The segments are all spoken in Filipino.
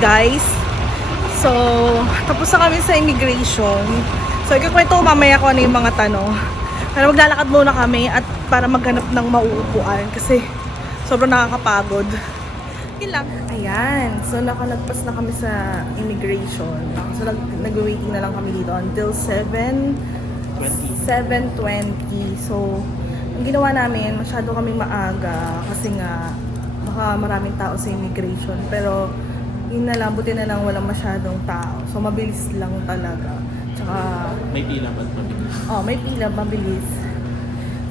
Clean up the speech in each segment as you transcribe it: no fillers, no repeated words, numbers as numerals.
guys. So, tapos na kami sa immigration. So, ikukwento ko mamaya kung ano yung mga tanong. Pero maglalakad muna kami at para maghanap ng mauupuan kasi sobrang nakakapagod. Yun lang. Ayan. So, nakalagpas na kami sa immigration. So, nag-waiting na lang kami dito until 7:20. So, ang ginawa namin, masyado kami maaga kasi nga baka maraming tao sa immigration. Pero, yun na lang, buti na lang walang masyadong tao. So, mabilis lang talaga. Tsaka, May pila ba't mabilis? oh, may pila, mabilis.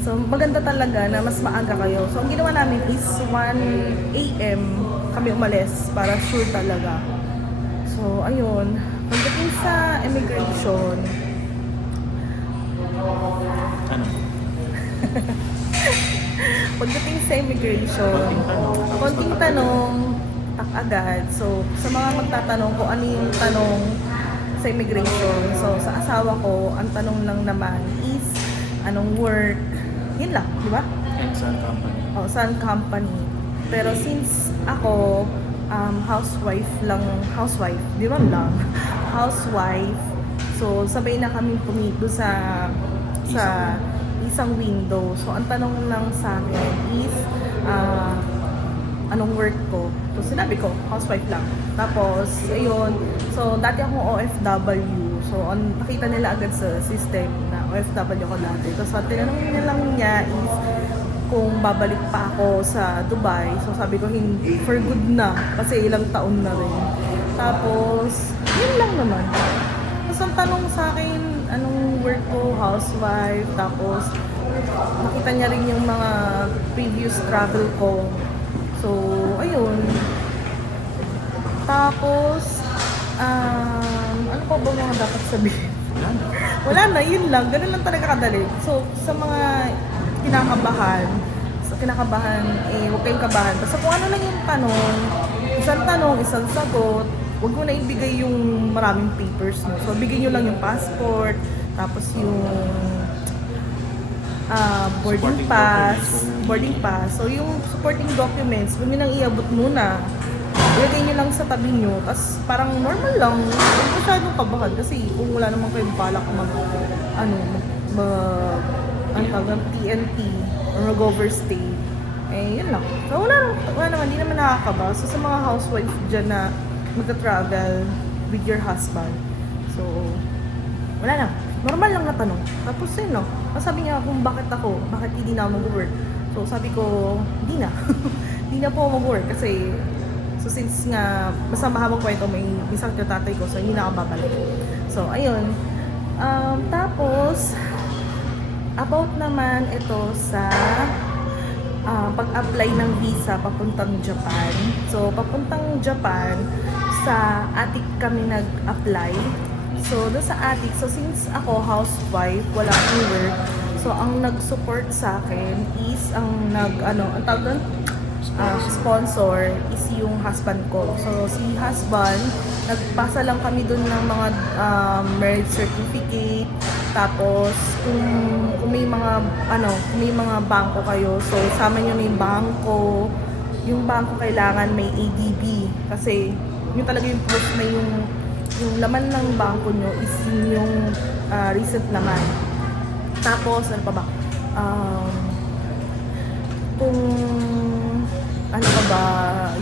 So, maganda talaga na mas maaga kayo. So, ang ginawa namin is 1 AM kami umalis para sure talaga. So, ayun. Pagdating sa immigration, Ano? pagdating sa immigration, konting tanong, tak agad. So, sa mga magtatanong kung ano yung tanong sa immigration. So, sa asawa ko, ang tanong lang naman is, anong work? Yun lang, di ba? And saan company? O, saan company. Pero since ako, housewife, di ba lang? Housewife. So, sabay na kami pumito sa isang window. So, ang tanong lang sa akin is, anong work ko? So, sinabi ko, housewife lang. Tapos, ayun. So, dati akong OFW. So, nakita nila agad sa system na OFW ako dati. Tapos, tinanong nila lang niya is kung babalik pa ako sa Dubai. So, sabi ko, hindi, for good na. Kasi ilang taon na rin. Tapos, yun lang naman. Tapos, ang tanong sa akin, anong work ko? Housewife. Tapos, nakita niya rin yung mga previous travel ko. So, ayun. Tapos, ano pa ba mga dapat sabihin? Wala na, yun lang. Ganun lang talaga kadali. So, sa mga kinakabahan, huwag kayong kabahan. Basta kung ano lang yung tanong, isang sagot, huwag mo na ibigay yung maraming papers mo. So, bigay nyo lang yung passport, tapos yung boarding pass. So, yung supporting documents, huwag nyo nang iabot muna. Ilagay nyo lang sa tabi nyo. Tapos, parang normal lang. Huwag masyadong kabahan. Kasi, kung wala naman kayong balak TNT or mag-overstay, eh, yun lang. So, wala naman, hindi naman nakakaba. So, sa mga housewife dyan na magta-travel with your husband. So, wala lang. Normal lang na tanong. Tapos yun, no? Sabi niya kung bakit hindi na ako mag-work. So sabi ko, hindi na. Hindi na po ako mag-work kasi, so since nga, basta mahabang kwento, may sakit yung tatay ko, so hindi na ako babalik. So, ayun. Tapos, about naman ito sa pag-apply ng visa papuntang Japan. So, papuntang Japan, sa atik kami nag-apply. So, doon sa attic, so since ako housewife, wala akong work, so ang nag-support sa akin is ang sponsor is yung husband ko. So, si husband, nagpasa lang kami doon ng mga marriage certificate, tapos kung may mga bangko kayo, so sama nyo na yung bangko kailangan may ADB, kasi yun talaga yung proof na yung laman ng bangko nyo is yung recent laman. Tapos, ano pa ba? Kung ano pa ba?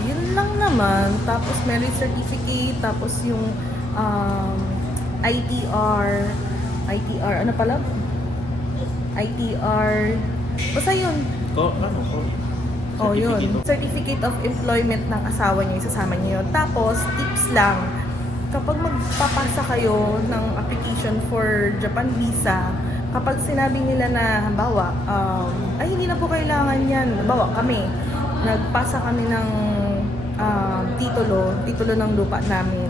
Yun lang naman. Tapos, marriage certificate. Tapos, yung ITR, ano pala? ITR. Basta yun. Oh, yun. Certificate of employment ng asawa niyo, isasama niyo yun. Tapos, tips lang. Kapag magpapasa kayo ng application for Japan visa, kapag sinabi nila na, halimbawa, hindi na po kailangan yan. Halimbawa, nagpasa kami ng titulo ng lupa namin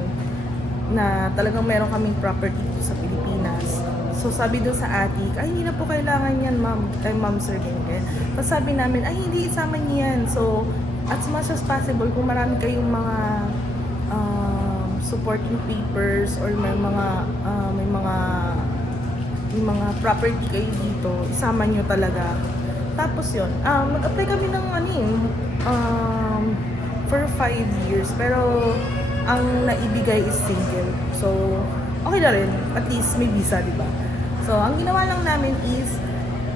na talagang meron kaming property dito sa Pilipinas. So, sabi doon sa atik, hindi na po kailangan yan, ma'am. Kay ma'am, sir, ganyan. Tapos sabi namin, hindi, isama niyo yan. So, as much as possible, kung marami kayong mga supporting papers or may mga property kayo dito, isama nyo talaga. Tapos yun, mag-apply kami ng for 5 years, pero ang naibigay is single. So, okay na rin. At least may visa, di ba? So, ang ginawa lang namin is,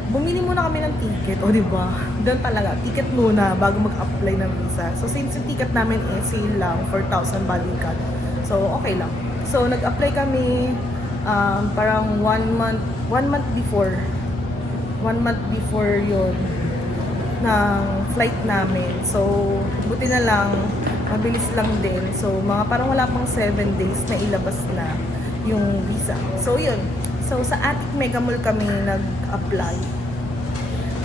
bumili muna kami ng ticket, o di ba? Doon talaga, ticket muna bago mag-apply ng visa. So, since yung ticket namin is sale lang, 4,000 balikan. So, okay lang. So, nag-apply kami parang 1 month before. 1 month before yon ng flight namin. So, buti na lang, mabilis lang din. So, mga parang wala pang 7 days na ilabas na yung visa. So, yun. So, sa Attic Mega Mall kami nag-apply.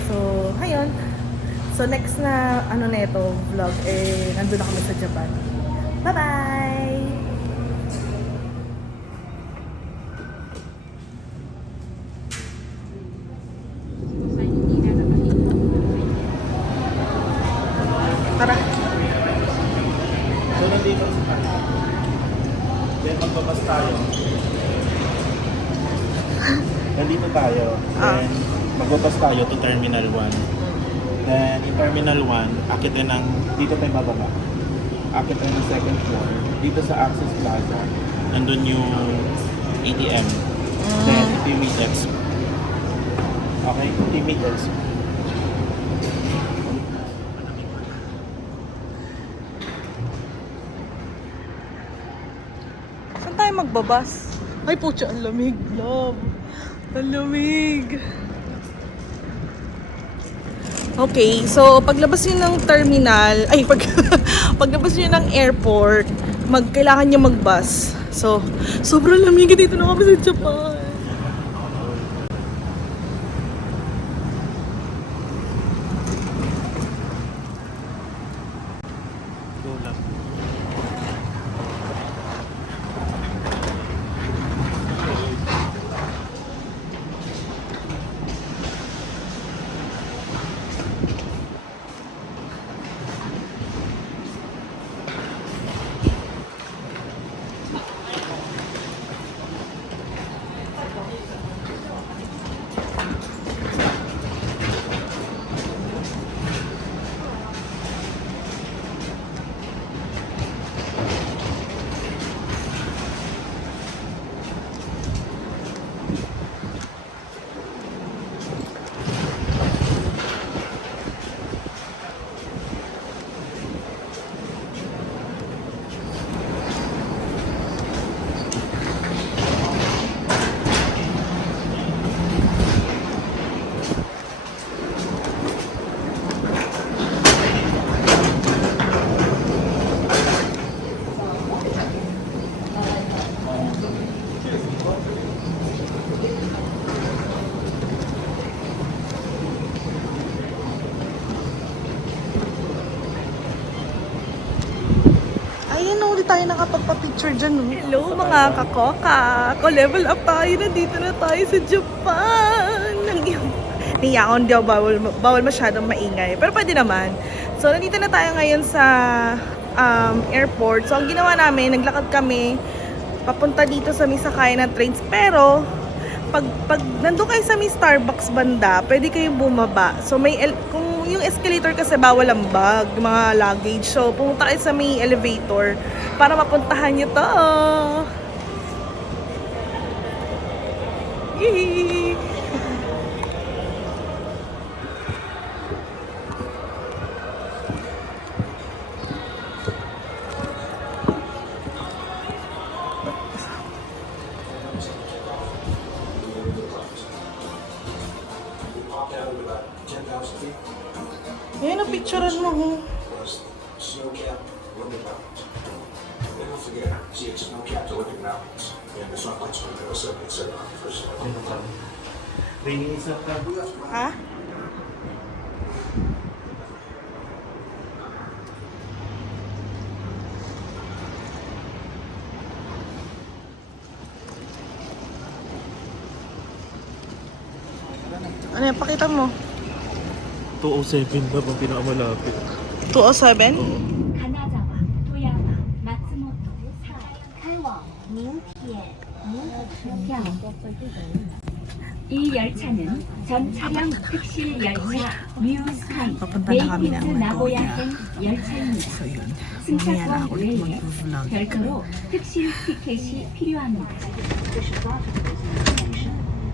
So, ayun. So, next na, neto, vlog, nandun na kami sa Japan. Bye-bye! Tara. So, nandito sa kanila. Then, magbabas tayo. Nandito tayo. Then, magbabas tayo to Terminal 1. Then, in Terminal 1, akit din ng, dito tayo bababa. Akit tayo ng second floor. Dito sa Access Plaza, nandun yung ATM. Then, Teammate Expo. Okay? Teammate Expo. Saan tayo magbabas? Ay, putya, ang lamig, love. Ang lamig. Okay, so paglabas nyo ng terminal, paglabas nyo ng airport, kailangan nyo mag-bus. So, sobrang lamig dito na kami sa Japan. Go lang. Ayun, no, di tayo nakapagpa-picture dyan, no? Hello, mga kakoka! Ko-level up tayo, nandito na tayo sa Japan! Niyakon, di ako bawal masyadong maingay. Pero pwede naman. So, nandito na tayo ngayon sa airport. So, ang ginawa namin, naglakad kami papunta dito sa may sakayan ng trains. Pero, pag nandun kayo sa may Starbucks banda, pwede kayong bumaba. So, kung yung escalator kasi bawal ang bag, mga luggage. So, pumunta kayo sa may elevator para mapuntahan nyo to. Yee! Ayan, na-picturean mo, ho. Snow cap, Olympic mountains. And don't forget, see, it's snow capped Olympic mountains. And it's not like swimming with 77 on the first level. Rainis na ka. Ha? Ano yan? Pakita mo. 207 ba pang pinakamalapit? 207? 金沢、富山、松本、開往明铁、明铁票。이 열차는 전 차량 특실 열차 뮤스카이 Papunta na kami ng 네이티즈 Nagoya. 나고야행 열차입니다. So yun. Mamaya na 승차권 ako ulit 외에 mag-vlog. 별도로 특실 티켓이 필요합니다.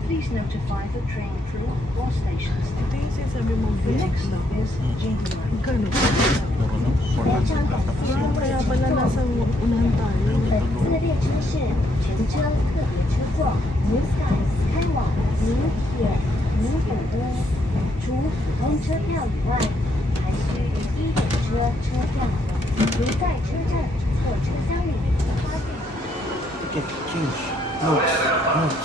Please notify the train through all stations. Ito yung sinasabi mo, The next stop is Jingle. Magkano? Kaya Kaya pala nasa unahan tayo. 本次的列车是全车特别车座 New Skies 开往尼铁尼古屋，除普通车票以外，还需一等车车票。如在车站或车厢里发现。 Ticket change. Notes. Notes.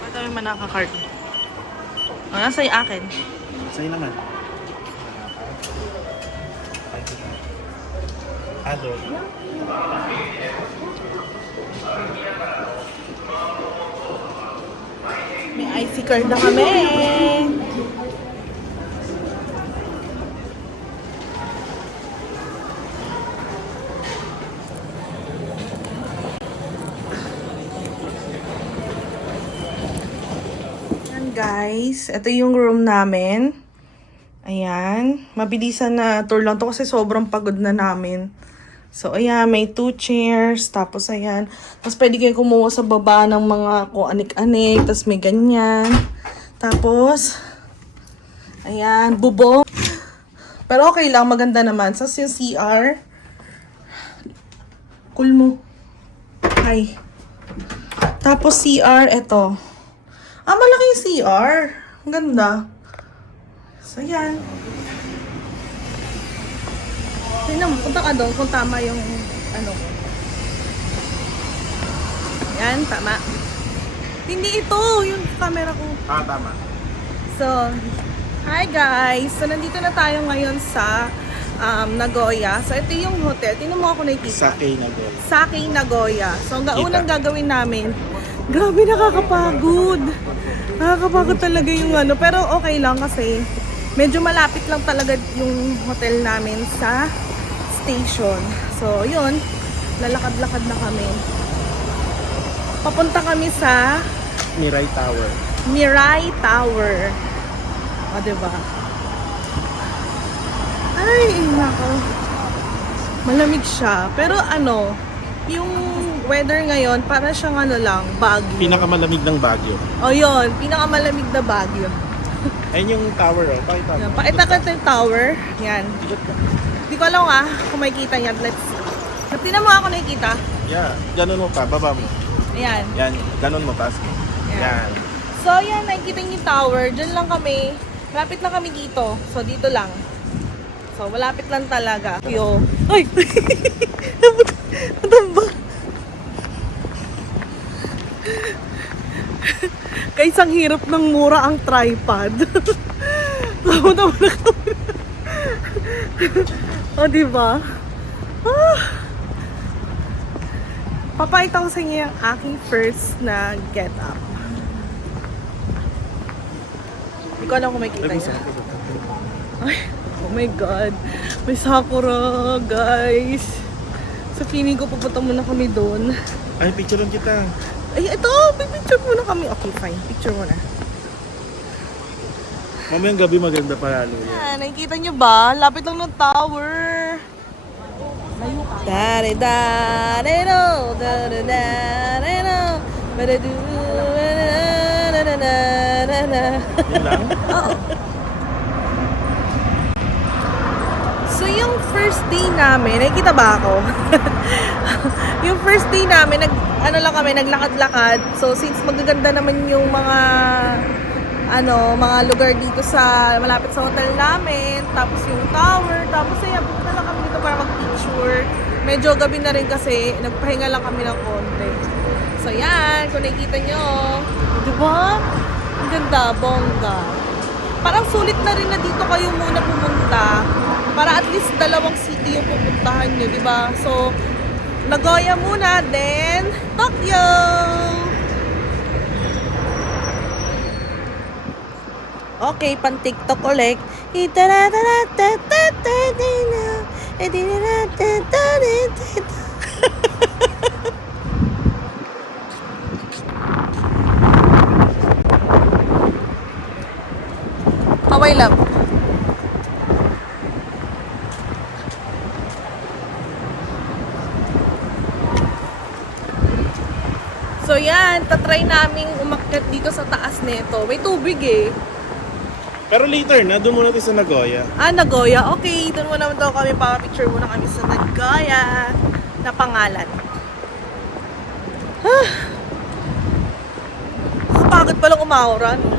Madami man nakaka-card. Nasa yung akin. Sa'yo naman. Adult. May IC card na kami. Ayan guys, ito yung room namin. Ayan, mabilisan na tour lang to kasi sobrang pagod na namin. So, ayan, may 2 chairs, tapos ayan, tapos pwede kayo kumuha sa baba ng mga kung anik-anik, tapos may ganyan. Tapos, ayan, bubong. Pero okay lang, maganda naman. Tapos yung CR, cool mo. Hi. Tapos CR, eto. Ah, malaki yung CR. Ang ganda. So, ayan. Tingnan mo, punta ka doon kung tama yung ano ko. Yan, tama. Hindi ito, yung camera ko. Ah, tama. So, hi guys! So, nandito na tayo ngayon sa Nagoya. So, ito yung hotel. Tingnan mo ako nakikita. Sake na doon. Sake Nagoya. So, ang Kita. unang gagawin namin, grabe nakakapagod. Nakakapagod talaga yung ano. Pero okay lang kasi medyo malapit lang talaga yung hotel namin sa station. So, yun. Lalakad-lakad na kami. Papunta kami sa Mirai Tower. Mirai Tower. O, diba? Ay, nako. Malamig siya. Pero ano, yung weather ngayon, para siyang ano lang, Baguio. Pinakamalamig ng Baguio. O yun, pinakamalamig na Baguio. Ayun yung tower, oh. Pakita mo. Yan, pakita ko ito yung tower. Yan. Hindi ko alam kung makikita yan. Let's see. Tingnan mo ako nakikita. Yeah. Ganun mo pa. Baba mo. Ayan. Yan. Ganun mo. Taas mo. Yan. Yan. So, yan, nakikita niyo yung tower. Diyan lang kami. Malapit lang kami dito. So, dito lang. So, malapit lang talaga. Yo. Ay! Natamba. Guys, ang hirap ng mura ang tripod. Tama na kami. O, diba? Ah! Papakita ko sa inyo yung aking first na get up. Hindi ko alam kung makikita niya. Ay, oh my God. May sakura, guys. So, feeling ko pupunta muna kami doon. Ay, picturean kita. Ay, ito! May picture muna kami. Okay, fine. Picture muna. Mamayang gabi maganda pa lalo. Yan, nakikita nyo ba? Lapit lang ng tower. Dare dare do dare dare do dare do Yun lang? Oo. So yung first day namin, nakikita ba ako? Yung first day namin, naglakad-lakad. So since magaganda naman yung mga mga lugar dito sa malapit sa hotel namin, tapos yung tower, tapos ayan, pupunta lang kami dito para mag-picture. Medyo gabi na rin kasi, nagpahinga lang kami ng konti. So yan, kung nakikita nyo, di ba? Ang ganda, bongga. Parang sulit na rin na dito kayo muna pumunta para at least 2 city yung pupuntahan nyo, di ba? So, Nagoya muna, then Tokyo! Okay, pan TikTok ulit. yan, tatry namin umakyat dito sa taas nito. May tubig eh. Pero later na, doon muna tayo sa Nagoya. Nagoya. Okay, doon muna daw kami, picture muna kami sa Nagoya na pangalan. Nakapagod palang umawra, no?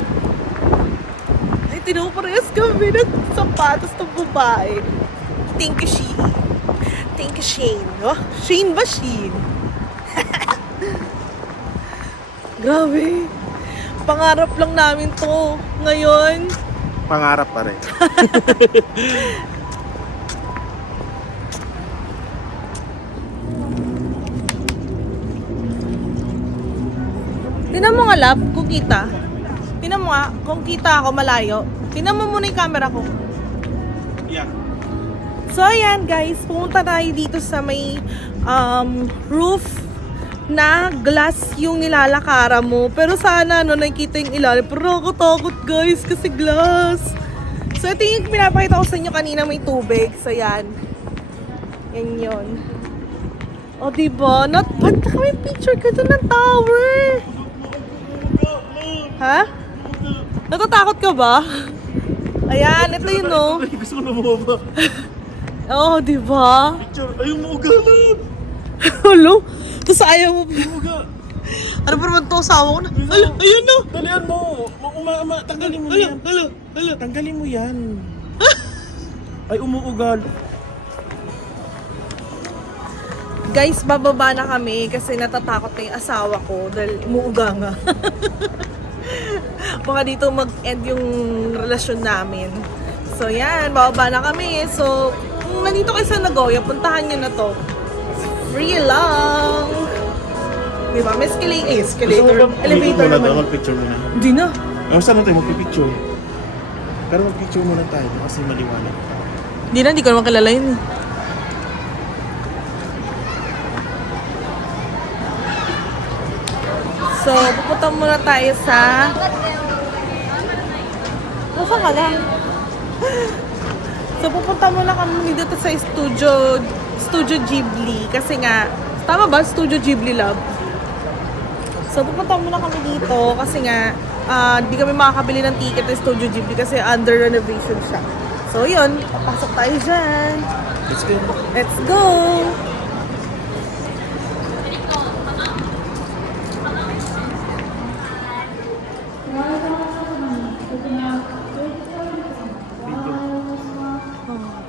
Ay, tinuparehas kami ng sapatos ng babae. Thank you, Shein. Thank you, Shane. Oh, Shane ba, Shane? Grabe. Pangarap lang namin to. Ngayon, Pangarap pa rin. tinan mo nga, love, kung kita. Tinan mo nga, kung kita ako malayo. Tinan mo muna yung camera ko. Yeah. So, ayan guys, pumunta tayo dito sa may roof na glass yung nilalakara mo. Pero sana, nakikita yung ilalim. Pero nakakatakot guys, kasi glass. So, ito yung pinapakita ko sa inyo kanina, may tubig. So, yan. Yan yun. O, diba? Not bad na kami picture ka doon ng tower. Ha? Natatakot ka ba? Ayan, ito yun, no? Gusto ko na bumaba. Oo, diba? Picture, ayaw mo ugalan. Hello? Tapos ayaw mo. Uga. Ano pa naman to? Asawa ko na. Hala, ayun na. Dalian mo. Tanggalin mo yan. Hala. Tanggalin mo yan. Ay, umuugal. Guys, bababa na kami kasi natatakot na yung asawa ko dahil umuuga nga. Baka dito mag-end yung relasyon namin. So yan, bababa na kami. So, kung nandito kayo sa Nagoya, puntahan nyo na to. Free lang. Diba? May escalator. Elevator naman. Mag-picture muna. Hindi na. Saan na tayo mag-picture? Pero mag-picture muna tayo kasi maliwanag. Hindi ko naman kilala yun. So, pupunta muna tayo sa... Nasaan ka lang? So, pupunta muna kami dito sa Studio Ghibli. Kasi nga, tama ba? Studio Ghibli Lab. So, pupunta muna kami dito kasi nga, di kami makakabili ng ticket ng Studio Ghibli kasi under renovation siya. So, yun. Papasok tayo dyan. Let's go. Let's go!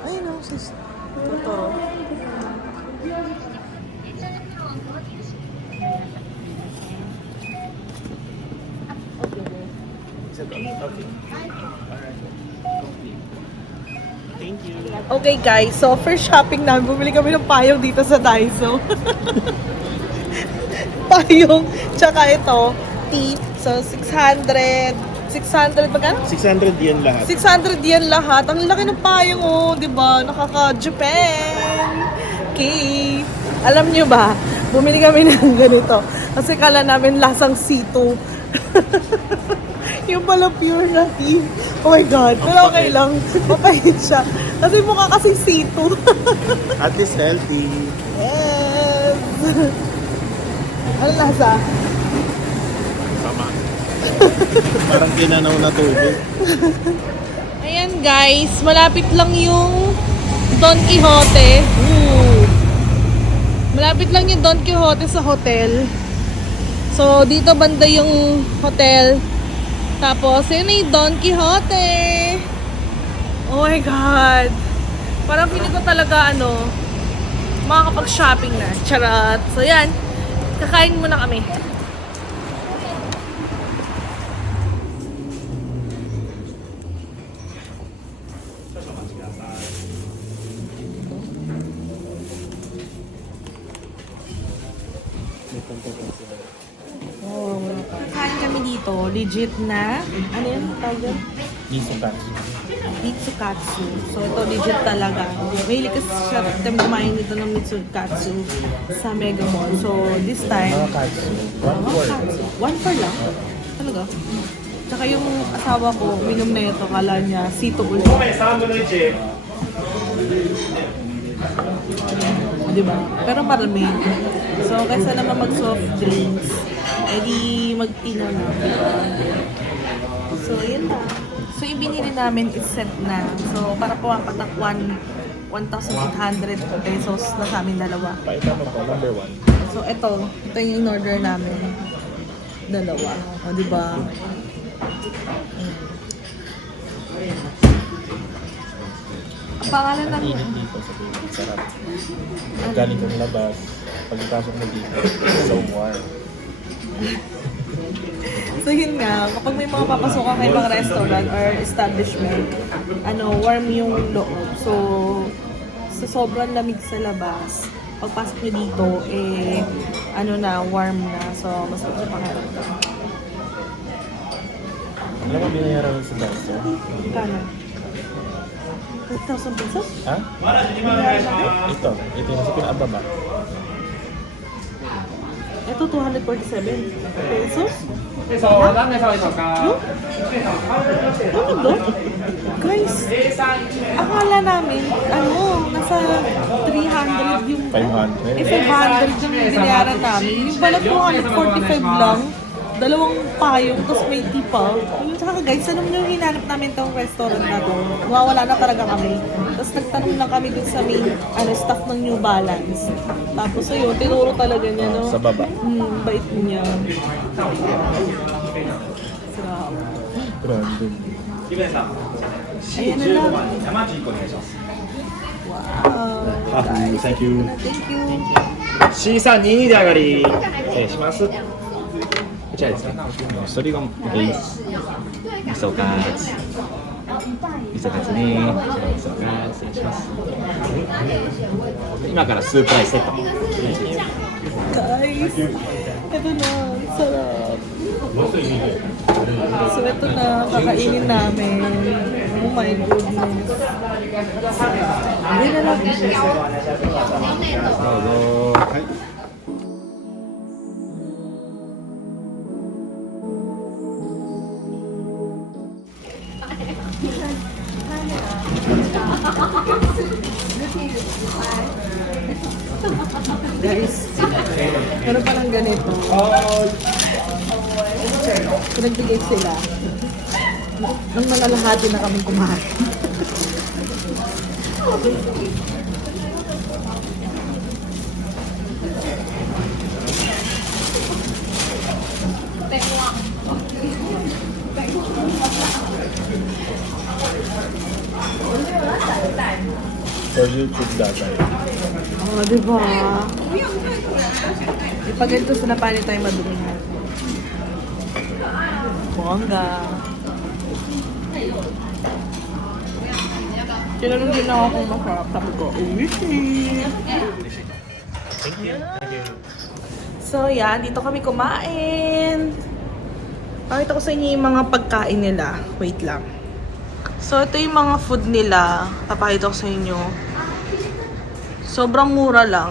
Ay, no, sis. Totoo. Thank you. Okay guys, so first shopping namin, bumili kami ng payong dito sa Daiso. Payong, tsaka ito, tea. So 600 magkano? 600 yen lahat. 600 yen lahat. Ang laki ng payong, oh, 'di ba? Nakaka-Japan. Okay. Alam niyo ba, bumili kami ng ganito kasi kala namin lasang C2. Yung pala pure na tea. Oh my God. Pero okay lang. Mapahit siya. Kasi mukha kasi C2. At least healthy. Yes. Ano lasa? Tama. Parang kinanaw na tubig. Ayan guys, malapit lang yung Don Quixote. Ooh. Malapit lang yung Don Quixote sa hotel. So, dito banda yung hotel. Tapos, yun na yung Don Quixote. Oh my God. Parang feeling ko talaga, makakapag-shopping na. Charot. So, yan. Kakain muna kami. Kain kami dito, legit na, ano yun, tawag yun? Nisukatsu. Mitsukatsu. So, ito legit talaga. Mahilig kasi siya kumain dito ng Mitsukatsu sa Mega Mall. So, this time, Katsu. Katsu. 1 lang. Talaga. Tsaka yung asawa ko, minom na ito, kala niya, sito ulit. di ba? Pero malamig. So, kaysa naman mag-soft drinks, edi mag-tino na, di ba? So, yun lang. So, yung binili namin is set na. So, para po ang patak 1,800 pesos na sa amin dalawa. Pakita mo po, number 1. So, ito yung in-order namin. Dalawa. O, di ba? Ang pangalan ng... Init dito sa pinag sarap. Galing kong labas, pagkasok mo dito, so warm. So yun nga, kapag may mga papasukan kayo mga restaurant or establishment, warm yung loob. So, sa sobrang lamig sa labas, pagpasok nyo dito, warm na. So, mas pakiramdam. Alam mo, binayaran sa dancer? Kano? 8,000 pesos? Ha? Ito yung nasa pinakababa. Ito, 247 pesos? 何名様でしょうか Ano ba? Guys, akala namin, nasa 300 yung... 500. 500 yung binayaran namin. Yung pala 245 lang. Dalawang payong, tapos may tipa. Yung saka guys, alam niyo yung hinanap namin tong restaurant na to. Nawawala na talaga kami. Tapos nagtanong lang kami dun sa main staff ng New Balance. Tapos ayun, tinuro talaga niya, no? Sa baba. Bait niya. Sarap. Random. Ayan na lang. 山地1個お願いします Wow. Thank you. Thank you. C322 で上がり失礼しますこちらですねそれが味噌カツ味噌カツね味噌カツ失礼します今からスープライスセット Guys, ito na. Sarap. So, ito na. Kakainin namin. Oh my goodness. Hindi na lang. どうぞはい Guys, meron pa lang ganito. Pinagbigay sila. Nang malalahati na kami kumain. For YouTube data. Oh, diba? Pag ganito sila, paano tayo madumihan? Bongga. Tinanong din ako kung masarap. Sabi ko, So, yan. Dito kami kumain. Pakita ko sa inyo yung mga pagkain nila. Wait lang. So, ito yung mga food nila. Papakita ko sa inyo. Sobrang mura lang.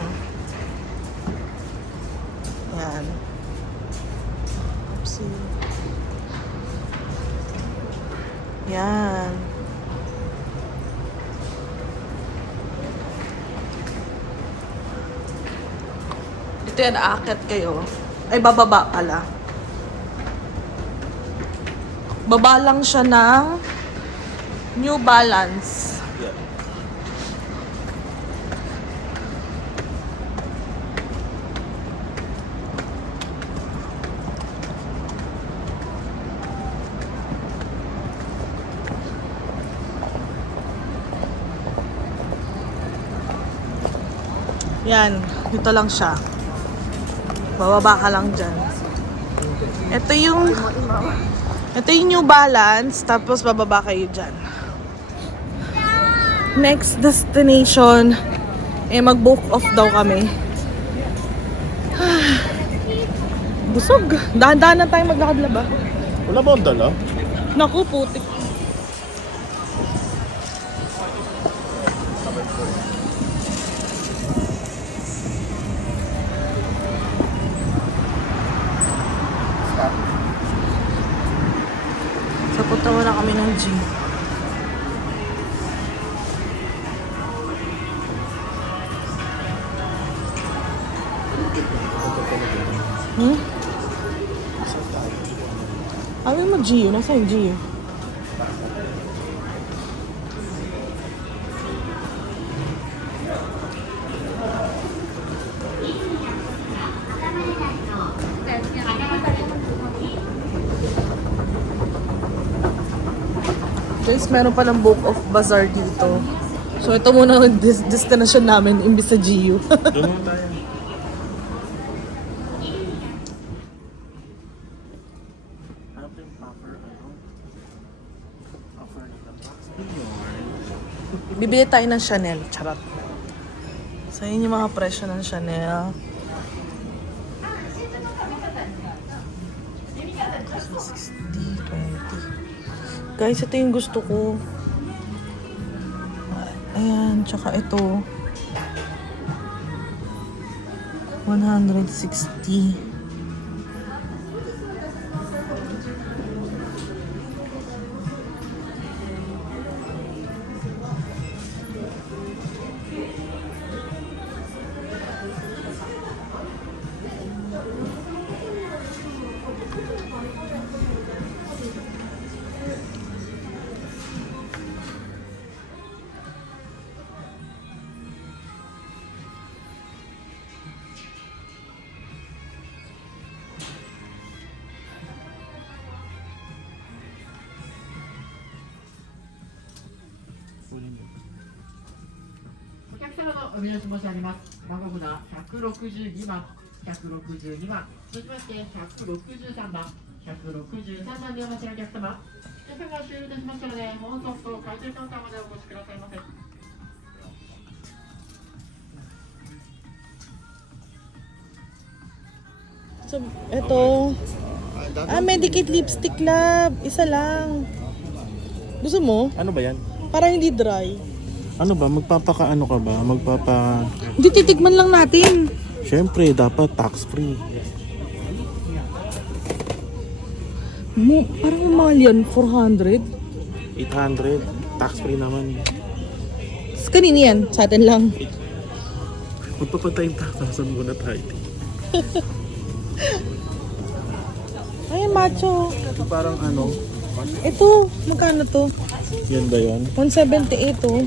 Yan. Oopsie. Yan. Ito yan, aakyat kayo. Ay, bababa pala. Baba lang siya ng New Balance. Yan, dito lang siya. Bababa ka lang dyan. Ito yung New Balance, tapos bababa kayo dyan. Next destination, mag-book off daw kami. Busog. Dahan-dahan na tayo maglakad-laba. Wala ba ang dala? Naku, putik. So, punta muna kami ng gym. Hmm? Sabi mo, Gio. Nasa yung Gio? Guys, meron palang Book of Bazaar dito. So, ito muna ang destination namin, imbis sa Gio. Doon mo tayo. Ano pa yung offer? Offer ng box. Bibili tayo ng Chanel. Charot. So, yun yung mga presyo ng Chanel. 60, 20. Guys, ito yung gusto ko. Ayan, tsaka ito. 160.お見出し申し上げます。番号札162番、162番、続きまして163番、163番でお待ちのお客様。抽選が終了いたしましたので、もうそっと回転カウンターまでお越しくださいませ。 So, ito. Medicate lipstick lab. Isa lang. Gusto mo? Ano ba yan? Para hindi dry. Ano ba? Magpapakaano ka ba? Hindi, titikman lang natin. Siyempre, dapat tax-free. Parang mahal yan. 400. 800. Tax-free naman. Tapos kanina yan. Sa atin lang. Magpapatayong tatasan muna tayo. Ay, macho. Ito parang ano? Ito. Magkano to? Yan ba yan? 178 to.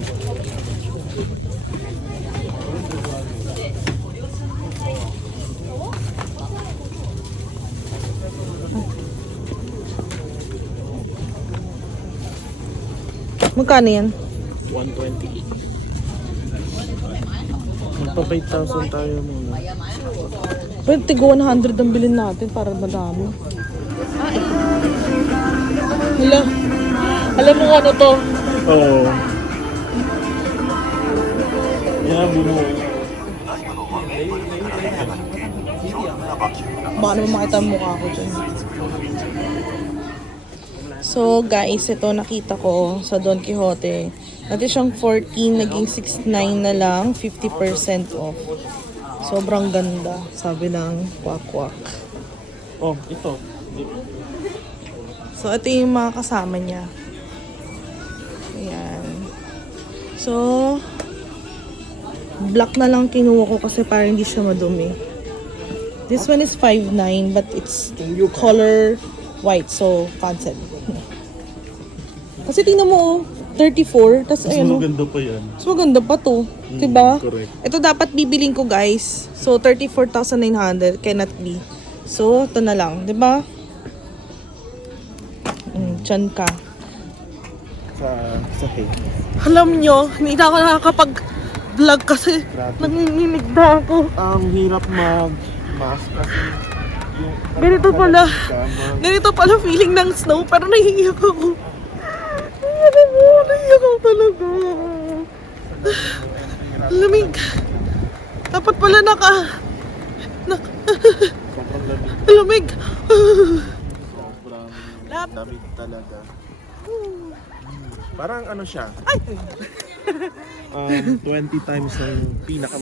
Magkano yan? 128. Magpa-5,000 tayo muna. Pwede tigo 100 ang bilhin natin para madami. Hala. Alam mo kung ano to? Oo. Yan, bumuo. Baka naman makita ang mukha ko dyan. So guys, ito nakita ko sa Don Quixote. Dati siyang 14, naging 69 na lang, 50% off. Sobrang ganda, sabi ng kwak-kwak. Oh, ito. So ito yung mga kasama niya. Ayan. So, black na lang kinuha ko kasi para hindi siya madumi. This one is 5.9 but it's color white, so cancel. Kasi tingnan mo, 34, tas Mas ayun, maganda pa yan. mas maganda pa to. Diba? Correct. Ito dapat bibiling ko guys. So, 34,900 cannot be. So, ito na lang. Diba? Tiyan ka. Sa hay. Alam nyo, hindi na ako nakakapag-vlog kasi nanginginig na ako. Ang hirap mag-mask kasi yung... Ganito pala feeling ng snow, pero nahihiyak ako. Nahihiyak ako talaga. Lamig. Dapat pala Sobrang lamig. lamig. Sobrang lamig talaga. Parang ano siya? 20 times ng pinaka